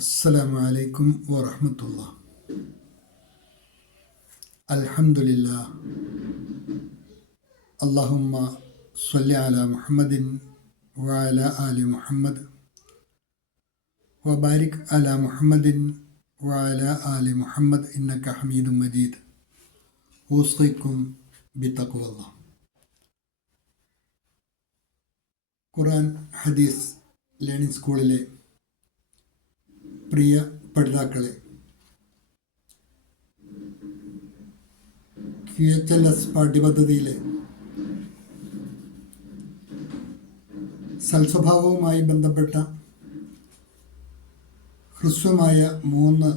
അസ്സലാമു അലൈക്കും വറഹ്മത്തുള്ളാഹി. അൽഹംദുലില്ലാഹ്. അല്ലാഹുമ്മ സ്വല്ലി അലാ മുഹമ്മദിൻ വഅലാ ആലി മുഹമ്മദ് വബാരിക് അലാ മുഹമ്മദിൻ വഅലാ ആലി മുഹമ്മദ് ഇന്നക ഹമീദും മജീദ്. ഊസിക്കും ബിത്തഖ്വല്ലാഹ്. ഖുർആൻ ഹദീസ് ലേണിംഗ് സ്കൂളിലെ പ്രിയ പഠിതാക്കളെ, QHLS പാഠ്യപദ്ധതിയിലെ സൽസ്വഭാവവുമായി ബന്ധപ്പെട്ട ഹ്രസ്വമായ 3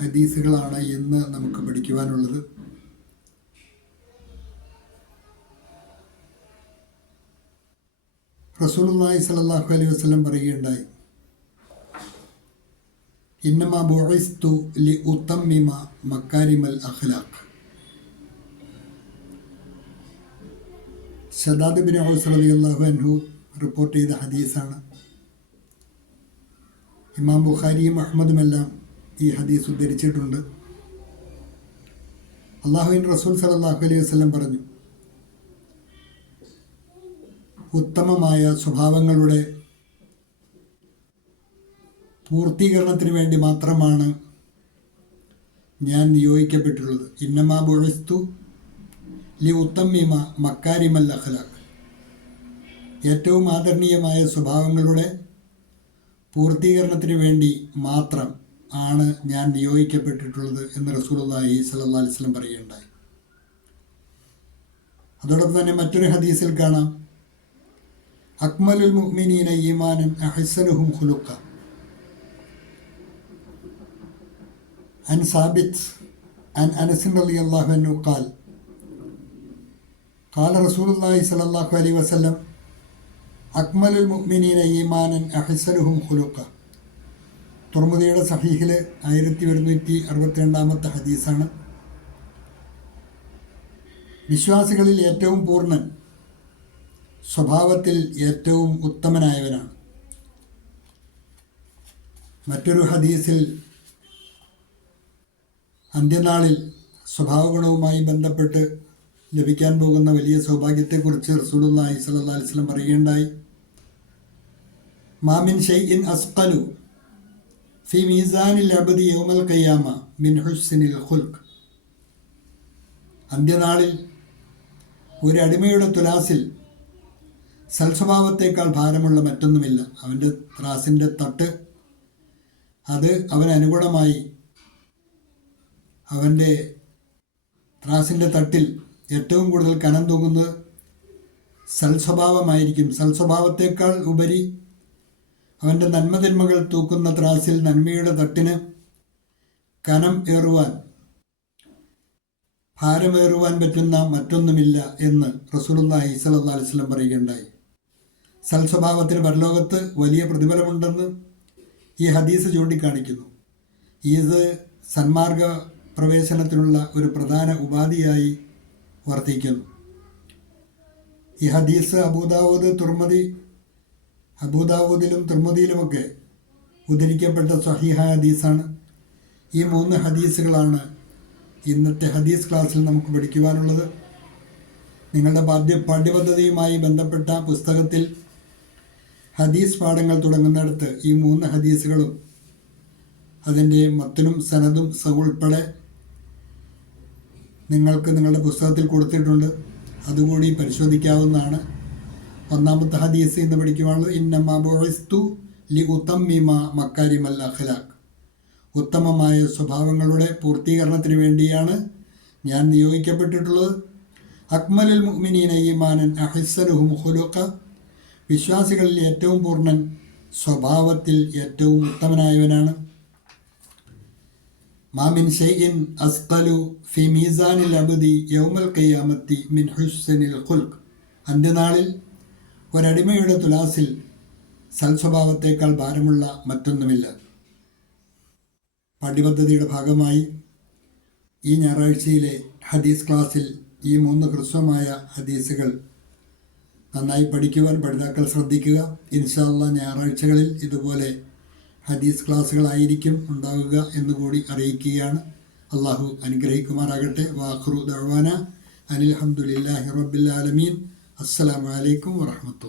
ഹദീസുകളാണ് ഇന്ന് നമുക്ക് പഠിക്കുവാനുള്ളത്. റസൂലുള്ളാഹി സ്വല്ലല്ലാഹു അലൈഹി വസല്ലം പറയുകയുണ്ടായി, ഇന്നമാ ബുഇസ്തു ലിഉതമ്മിമ മക്കാരിമൽ അഖ്ലാഖ്. ശദാദ് ബിൻ ഔസ് റളിയല്ലാഹു അൻഹു റിപ്പോർട്ട് ചെയ്ത ഹദീസാണ്. ഇമാം ബുഖാരിയും അഹ്മദുമെല്ലാം ഈ ഹദീസ് ഉദ്ധരിച്ചിട്ടുണ്ട്. അല്ലാഹുവിൻ്റെ റസൂൽ സല്ലല്ലാഹു അലൈഹി വസല്ലം പറഞ്ഞു, ഉത്തമമായ സ്വഭാവങ്ങളുടെ പൂർത്തീകരണത്തിന് വേണ്ടി മാത്രമാണ് ഞാൻ നിയോഗിക്കപ്പെട്ടുള്ളത്. ഇന്നമാ ബുഇസ്തു ലിഉതമ്മിമ മക്കാരിമൽ അഖ്ലാഖ്. ഏറ്റവും ആദരണീയമായ സ്വഭാവങ്ങളുടെ പൂർത്തീകരണത്തിന് വേണ്ടി മാത്രം ആണ് ഞാൻ നിയോഗിക്കപ്പെട്ടിട്ടുള്ളത് എന്ന് റസൂലുള്ളാഹി സ്വല്ലല്ലാഹു അലൈഹി വസല്ലം പറയുകയുണ്ടായി. അതോടൊപ്പം തന്നെ മറ്റൊരു ഹദീസിൽ കാണാം, അക്മലുൽ മുഅ്മിനീന ഈമാനൻ അഹ്സനുഹും ഖുലുഖ. عن ثابت عن أنس رضي الله عنه قال قال رسول الله صلى الله عليه وسلم أكمل المؤمنين إيمانا أحسنهم خلقا. തുർമുദിയുടെ സഹീഹിൽ 1162 ഹദീസാണ്. വിശ്വാസികളിൽ ഏറ്റവും പൂർണ്ണൻ സ്വഭാവത്തിൽ ഏറ്റവും ഉത്തമനായവനാണ്. മറ്റൊരു ഹദീസിൽ അന്ത്യനാളിൽ സ്വഭാവഗുണവുമായി ബന്ധപ്പെട്ട് ലഭിക്കാൻ പോകുന്ന വലിയ സൗഭാഗ്യത്തെക്കുറിച്ച് റസൂലുള്ളാഹി സ്വല്ലല്ലാഹു അലൈഹി വസല്ലം പറയുകയുണ്ടായി, മാ മിൻ ഷൈഇൻ അസ്ഖലു ഫീ മീസാനിൽ അബ്ദി യൗമൽ ഖിയാമ മിൻ ഹുസ്നിൽ ഖുൽഖ്. അന്ത്യനാളിൽ ഒരു അടിമയുടെ തുലാസിൽ സൽസ്വഭാവത്തേക്കാൾ ഭാരമുള്ള മറ്റൊന്നുമില്ല. അവൻ്റെ ത്രാസിൻ്റെ തട്ട് അത് അവനനുഗുണമായി അവൻ്റെ ത്രാസിൻ്റെ തട്ടിൽ ഏറ്റവും കൂടുതൽ കനം തൂങ്ങുന്നത് സൽസ്വഭാവമായിരിക്കും. സൽസ്വഭാവത്തേക്കാൾ ഉപരി അവൻ്റെ നന്മതിന്മകൾ തൂക്കുന്ന ത്രാസിൽ നന്മയുടെ തട്ടിന് കനം ഏറുവാൻ, ഭാരമേറുവാൻ പറ്റുന്ന മറ്റൊന്നുമില്ല എന്ന് റസൂലുള്ളാഹി സ്വല്ലല്ലാഹു അലൈഹി വസല്ലം പറയുകയുണ്ടായി. സൽസ്വഭാവത്തിന് പരലോകത്ത് വലിയ പ്രതിഫലമുണ്ടെന്ന് ഈ ഹദീസ് ചൂണ്ടിക്കാണിക്കുന്നു. ഇത് സന്മാർഗ പ്രവേശനത്തിനുള്ള ഒരു പ്രധാന ഉപാധിയായി വർത്തിക്കുന്നു. ഈ ഹദീസ് അബൂദാവൂദിലും തുർമുദിയിലുമൊക്കെ ഉദ്ധരിക്കപ്പെട്ട സ്വഹീഹ ഹദീസാണ്. ഈ 3 ഹദീസുകളാണ് ഇന്നത്തെ ഹദീസ് ക്ലാസ്സിൽ നമുക്ക് പഠിക്കുവാനുള്ളത്. നിങ്ങളുടെ പാഠ്യപദ്ധതിയുമായി ബന്ധപ്പെട്ട പുസ്തകത്തിൽ ഹദീസ് പാഠങ്ങൾ തുടങ്ങുന്നിടത്ത് ഈ 3 ഹദീസുകളും അതിൻ്റെ മത്തനും സനദും ഉൾപ്പെടെ നിങ്ങൾക്ക് നിങ്ങളുടെ പുസ്തകത്തിൽ കൊടുത്തിട്ടുണ്ട്. അതുകൂടി പരിശോധിക്കാവുന്നതാണ്. ഒന്നാമത്തെ ഹദീസ് ഇന്ന് പഠിക്കുവാനുള്ളത്, ഇന്നമാ ബുഇസ്തു ലിഉതമ്മിമ മക്കാരിമൽ അഖ്ലാഖ്. ഉത്തമമായ സ്വഭാവങ്ങളുടെ പൂർത്തീകരണത്തിന് വേണ്ടിയാണ് ഞാൻ നിയോഗിക്കപ്പെട്ടിട്ടുള്ളത്. അക്മലുൽ മുഅ്മിനീന ഈമാനൻ അഹ്സനുഹും ഖുലുഖ. വിശ്വാസികളിൽ ഏറ്റവും പൂർണ്ണൻ സ്വഭാവത്തിൽ ഏറ്റവും ഉത്തമനായവനാണ്. മാ മിൻ ഷൈഇൻ അസ്ഖലു ഫീ മീസാനിൽ അബ്ദി യൗമൽ ഖിയാമത്തി മിൻ ഹുസ്നിൽ ഖുൽഖ്. അന്ത്യനാളിൽ ഒരടിമയുടെ തുലാസിൽ സൽസ്വഭാവത്തേക്കാൾ ഭാരമുള്ള മറ്റൊന്നുമില്ല. പാഠ്യപദ്ധതിയുടെ ഭാഗമായി ഈ ഞായറാഴ്ചയിലെ ഹദീസ് ക്ലാസ്സിൽ ഈ 3 ഹ്രസ്വമായ ഹദീസുകൾ നന്നായി പഠിക്കുവാൻ പഠിതാക്കൾ ശ്രദ്ധിക്കുക. ഇൻഷാ അല്ലാഹ് ഞായറാഴ്ചകളിൽ ഇതുപോലെ ഹദീസ് ക്ലാസ്സുകളായിരിക്കും ഉണ്ടാവുക എന്നുകൂടി അറിയിക്കുകയാണ്. അള്ളാഹു അനുഗ്രഹിക്കുമാറാകട്ടെ. വാഖിറു ദഅ്വാന അനിൽ ഹംദുലില്ലാഹി റബ്ബിൽ ആലമീൻ. അസ്സലാമു അലൈക്കും വറഹ്മത്തുള്ളാഹി.